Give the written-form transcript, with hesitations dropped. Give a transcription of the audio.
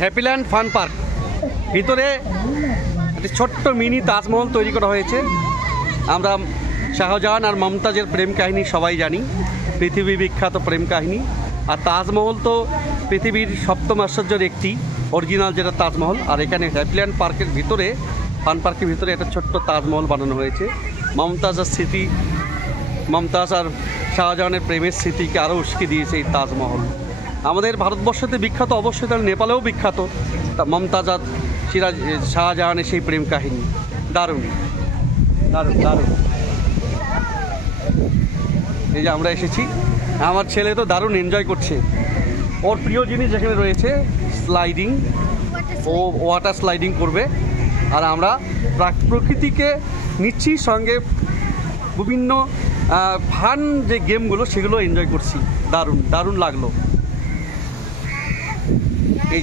হ্যাপিল্যান্ড fun park. ভিতরে একটি ছোট্ট মিনি তাজমহল তৈরি করা হয়েছে। আমরা শাহজাহান আর মমতাজের প্রেম কাহিনী সবাই জানি, পৃথিবী বিখ্যাত প্রেম কাহিনী। আর তাজমহল তো পৃথিবীর সপ্তম আশ্চর্যের একটি, অরিজিনাল যেটা তাজমহল। আর এখানে হ্যাপিল্যান্ড পার্কের ভিতরে, ফান পার্কের ভিতরে একটা ছোট্ট তাজমহল বানানো হয়েছে। মমতাজ আর শাহজাহানের প্রেমের স্মৃতিকে আরও উস্কে দিয়েছে এই তাজমহল। আমাদের ভারতবর্ষতে বিখ্যাত, অবশ্যই তাহলে নেপালেও বিখ্যাত মমতাজ আর শাহজাহানের সেই প্রেম কাহিনী। দারুণ দারুণ দারুণ। এই যে আমরা এসেছি, আমার ছেলে তো দারুণ এনজয় করছে। ওর প্রিয় জিনিস যেখানে রয়েছে স্লাইডিং, ও ওয়াটার স্লাইডিং করবে। আর আমরা প্রকৃতিকে নিচ্ছি, সঙ্গে বিভিন্ন ফান যে গেমগুলো সেগুলো এনজয় করছি। দারুণ দারুণ লাগলো। এই